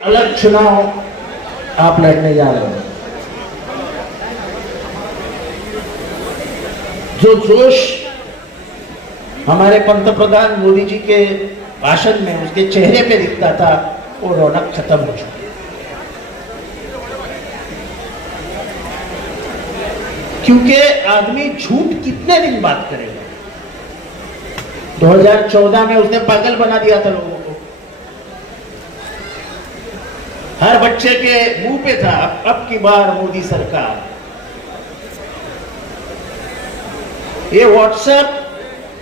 अलग चुनाव आप लड़ने जा रहे हो। जो जोश हमारे पंतप्रधान मोदी जी के भाषण में उसके चेहरे पे दिखता था, वो रौनक खत्म हो चुकी है। क्योंकि आदमी झूठ कितने दिन बात करेगा। 2014 में उसने पागल बना दिया था लोगों को। हर बच्चे के मुंह पे था अब की बार मोदी सरकार। ये व्हाट्सएप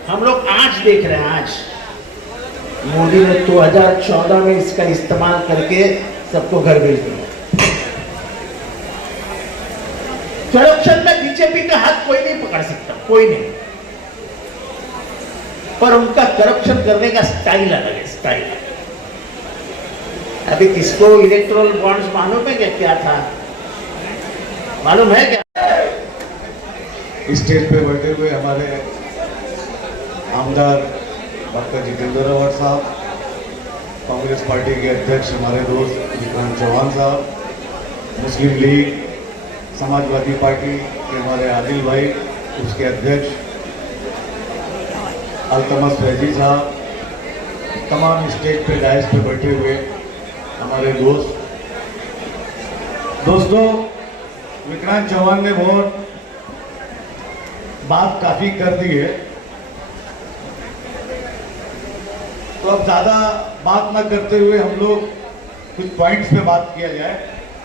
हम लोग आज देख रहे हैं। आज मोदी ने 2014 में इसका इस्तेमाल करके सबको घर भेज दिया। करप्शन में बीजेपी का हाथ कोई नहीं पकड़ सकता, कोई नहीं, पर उनका करप्शन करने का स्टाइल अलग है, स्टाइल। अभी किसको इलेक्ट्रोल बॉन्ड्स मालूम है क्या था? मालूम है क्या? स्टेज पे बैठे हुए हमारे आमदार डॉक्टर जितेंद्र रावत साहब, कांग्रेस पार्टी के अध्यक्ष हमारे दोस्त विक्रांत चौहान साहब, मुस्लिम लीग समाजवादी पार्टी के हमारे आदिल भाई, उसके अध्यक्ष अल्तमस फैजी साहब, तमाम स्टेज पे डायस पे बैठे हुए हमारे दोस्तों, विक्रांत चौहान ने बहुत बात काफी कर दी है, तो अब ज्यादा बात ना करते हुए हम लोग कुछ पॉइंट्स पे बात किया जाए।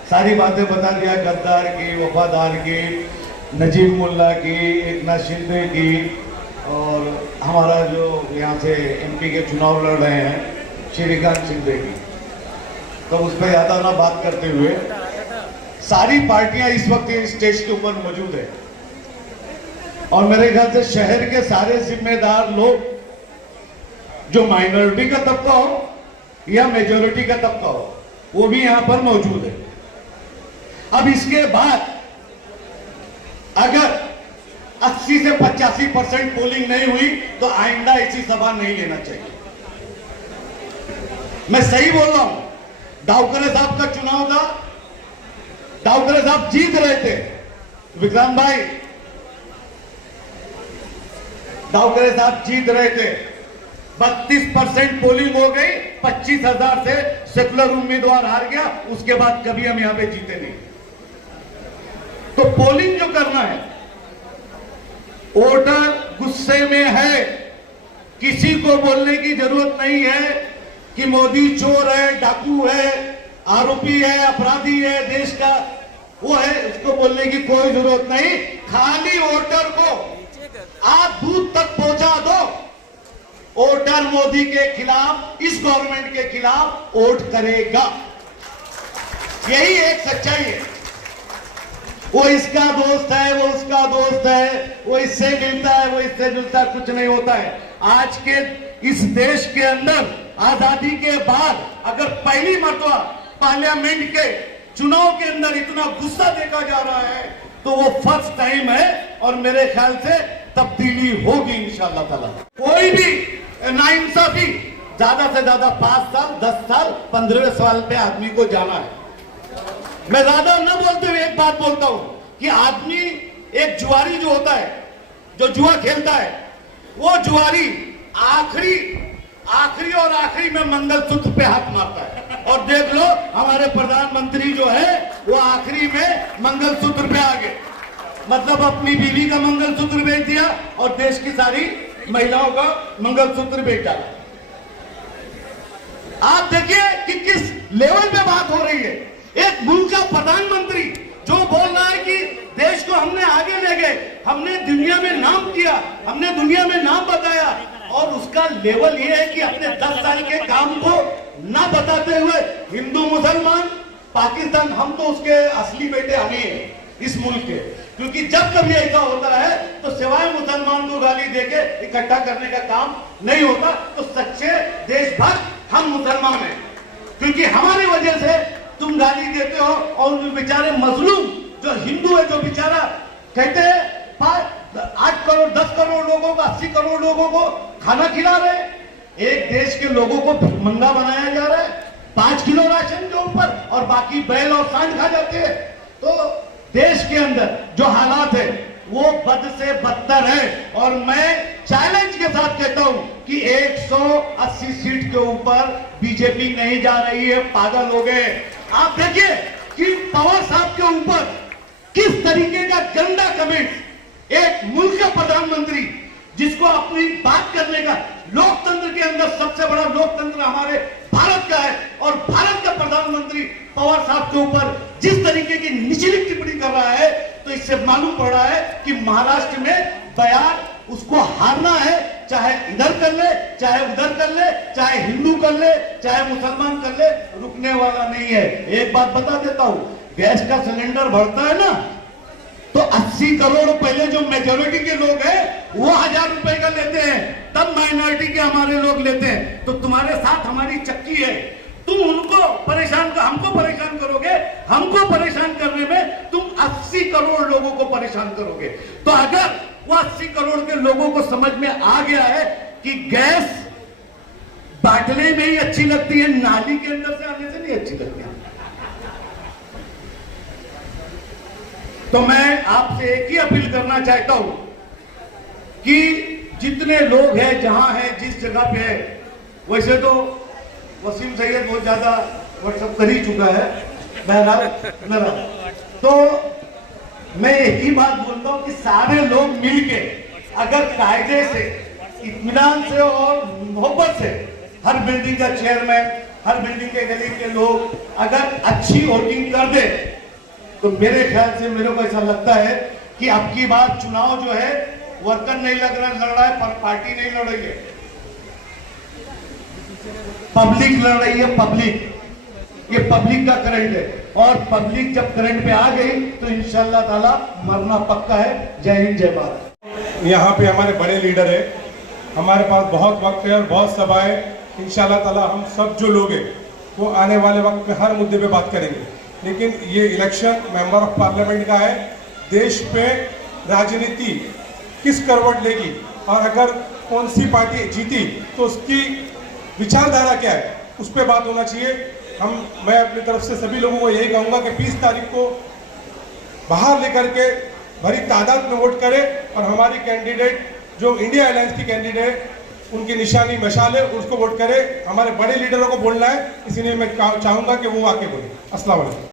सारी बातें बता दिया, गद्दार की, वफादार की, नजीब मुल्ला की, एकनाथ शिंदे की, और हमारा जो यहाँ से एमपी के चुनाव लड़ रहे हैं श्रीकांत शिंदे की। तो उस पर ज़्यादा ना बात करते हुए, सारी पार्टियां इस वक्त स्टेज के ऊपर मौजूद है और मेरे ख्याल से शहर के सारे जिम्मेदार लोग, जो माइनॉरिटी का तबका हो या मेजॉरिटी का तबका हो, वो भी यहां पर मौजूद है। अब इसके बाद अगर 80 से 85% पोलिंग नहीं हुई तो आइंदा ऐसी सभा नहीं लेना चाहिए। मैं सही बोल रहा हूं। दावकरे साहब का चुनाव था, दावकरे साहब जीत रहे थे। विक्रांत भाई, दावकरे साहब जीत रहे थे, 32% पोलिंग हो गई, 25,000 से सेकुलर उम्मीदवार हार गया। उसके बाद कभी हम यहां पे जीते नहीं। तो पोलिंग जो करना है, वोटर गुस्से में है। किसी को बोलने की जरूरत नहीं है कि मोदी चोर है, डाकू है, आरोपी है, अपराधी है, देश का वो है, उसको बोलने की कोई जरूरत नहीं। खाली वोटर को आप दूध तक पहुंचा दो। वोटर मोदी के खिलाफ, इस गवर्नमेंट के खिलाफ वोट करेगा। यही एक सच्चाई है। वो इसका दोस्त है, वो उसका दोस्त है, वो इससे मिलता है, वो इससे जुलता है, कुछ नहीं होता है। आज के इस देश के अंदर आजादी के बाद अगर पहली मर्तबा पार्लियामेंट के चुनाव के अंदर इतना गुस्सा देखा जा रहा है तो वो फर्स्ट टाइम है और मेरे ख्याल से तब्दीली होगी इंशाअल्लाह ताला। कोई भी नाइंसाफी, ज्यादा से ज्यादा 5 साल, 10 साल, 15 साल पे आदमी को जाना है। मैं ज्यादा न बोलते हुए एक बात बोलता हूं कि आदमी, एक जुआरी जो होता है, जो जुआ खेलता है, वो जुआरी आखिरी में मंगलसूत्र पे हाथ मारता है। और देख लो हमारे प्रधानमंत्री जो है वो आखिरी में मंगलसूत्र पे आ गए, मतलब अपनी बीवी का मंगलसूत्र बेच दिया और देश की सारी महिलाओं का मंगलसूत्र बेच डाला। आप देखिए कि किस लेवल पे बात हो रही है। एक मुल्क का प्रधानमंत्री जो बोल रहा है कि देश को हमने आगे ले गए, हमने दुनिया में नाम किया, हमने दुनिया में नाम बताया, और उसका लेवल ये है कि अपने 10 साल के काम को ना बताते हुए हिंदू मुसलमान पाकिस्तान, हम तो उसके असली बेटे हमें हैं इस मुल्क के। क्योंकि जब कभी ऐसा होता है तो सिवाय मुसलमान को गाली देके इकट्ठा करने का काम नहीं होता। तो सच्चे देशभक्त हम मुसलमान हैं, क्योंकि हमारी वजह से तुम गाली देते हो और बेचारे मजलूम जो हिंदू है, जो बेचारा कहते हैं 8 करोड़ 10 करोड़ लोगों को, 80 करोड़ लोगों को खाना खिला रहे, एक देश के लोगों को भिखमंगा बनाया जा रहा है। 5 किलो राशन जो और बाकी बैल और सांड खा जाते हैं। तो देश के अंदर जो हालात है वो बद से बदतर है। और मैं चैलेंज के साथ कहता हूं कि 180 सीट के ऊपर बीजेपी नहीं जा रही है, पागल हो गए। आप देखिए कि पवार साहब के ऊपर किस तरीके का गंदा कमेंट एक मुल्क का प्रधानमंत्री, जिसको अपनी बात करने का, लोकतंत्र के अंदर सबसे बड़ा लोकतंत्र हमारे भारत का है, और भारत का प्रधानमंत्री पवार साहब के ऊपर जिस तरीके की निचली टिप्पणी कर रहा है, तो इससे मालूम पड़ रहा है कि महाराष्ट्र में बयान उसको हारना है, चाहे इधर कर ले, चाहे उधर कर ले, चाहे हिंदू कर ले, चाहे मुसलमान कर ले, रुकने वाला नहीं है। एक बात बता देता हूं, गैस का सिलेंडर भरता है ना, तो 80 करोड़ पहले जो मेजोरिटी के लोग हैं वो 1000 रुपए का लेते हैं, तब माइनॉरिटी के हमारे लोग लेते हैं। तो तुम्हारे साथ हमारी चक्की है, तुम उनको परेशान कर, हमको परेशान करोगे, हमको परेशान करने में तुम 80 करोड़ लोगों को परेशान करोगे। तो अगर वो 80 करोड़ के लोगों को समझ में आ गया है कि गैस बाटले में ही अच्छी लगती है, नाली के अंदर से आने से नहीं अच्छी लगती है, तो मैं आपसे एक ही अपील करना चाहता हूं कि जितने लोग हैं, जहां हैं, जिस जगह पे है, वैसे तो वसीम सैयद बहुत ज्यादा व्हाट्सएप कर ही चुका है, बहरहाल तो मैं एक ही बात बोलता हूं कि सारे लोग मिलके अगर कायदे से, इत्मीनान से और मोहब्बत से, हर बिल्डिंग का चेयरमैन, हर बिल्डिंग के गली के लोग अगर अच्छी वोटिंग कर दे, तो मेरे ख्याल से, मेरे को ऐसा लगता है कि अब की बार चुनाव जो है वर्कर नहीं लड़ रहा है, पर पार्टी नहीं लड़ रही है, पब्लिक लड़ रही है। पब्लिक, ये पब्लिक का करंट है, और पब्लिक जब करंट पे आ गई तो इंशाल्लाह ताला मरना पक्का है। जय हिंद, जय भारत। यहाँ पे हमारे बड़े लीडर है, हमारे पास बहुत वक्त है और बहुत सभाएं, इंशाल्लाह ताला हम सब जो लोग हैं वो आने वाले वक्त में हर मुद्दे पे बात करेंगे। लेकिन ये इलेक्शन मेंबर ऑफ पार्लियामेंट का है, देश पे राजनीति किस करवट लेगी और अगर कौन सी पार्टी जीती तो उसकी विचारधारा क्या है, उस पर बात होना चाहिए। मैं अपनी तरफ से सभी लोगों को यही कहूँगा कि 20 तारीख को बाहर लेकर के बड़ी तादाद में वोट करें और हमारी कैंडिडेट जो इंडिया अलायंस की कैंडिडेट, उनकी निशानी मशाल है, उसको वोट करें। हमारे बड़े लीडरों को बोलना है, इसीलिए मैं चाहूँगा कि वो आके बोले। अस्सलाम वालेकुम।